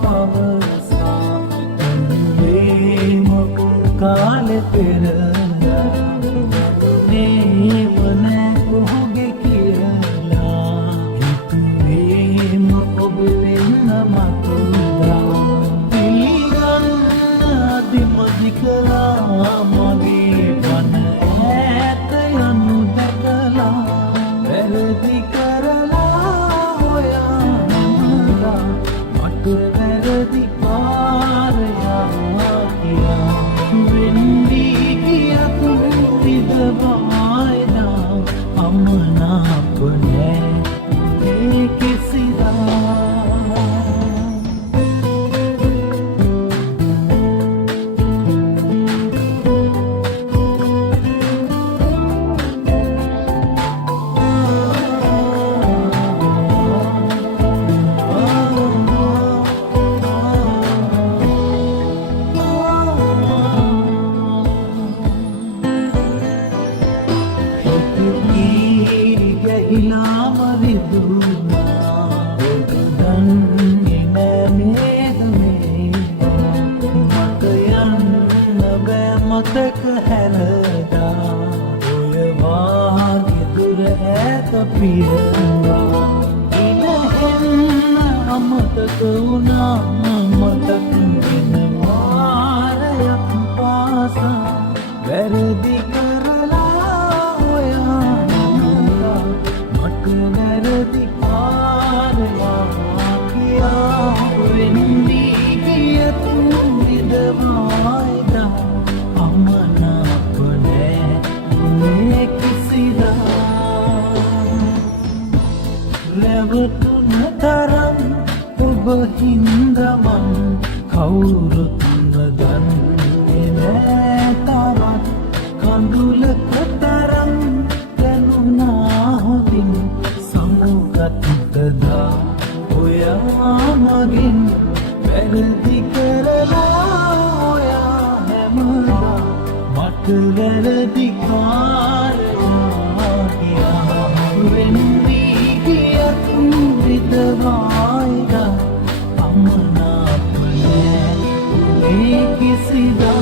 පවසා කාල පෙරලා නේමන කොහොගේ කියලා හිතුවේම ඔබ වෙන්න මතුලා පිළිගන්න අදිමදි කළා මගේ වන ඈත යනු දැකලා වැරදි කරලා හොයා හැමදා මට වැරදි පාරයා කියා වෙන්දී කියතු විදවායනා අමනාප නෑ ඒ කිසිදා ගහිලාම විදුනා ඔබ දන්නේ නෑ මේ මට යන්න බෑ මතක හැරදා ඔය වාගේ දුර ඈත පිරවා ඉනහෙන්න අමතක වුණා මතක් වෙන මාරයක් පාසා වැරදි කරලා හොයා වැරදි පාරවා කියා වෙන්දී කියතු විදවායදා අමනාප නෑ මේ කිසිදා රැවටුන තරම් ඔබ හින්දමන් කවුරුත් නොදන්නේ නෑ තවත් කඳුලක තරම් දැනුණා හොඳින් සමුගත්දා ඔයා මගින් වැරදි කරලා ඔයා හැමදා මට වැරදි කාරයා කියා වෙන්වී කියතු විදවායදා අමනාප නෑ ඒ කිසිදා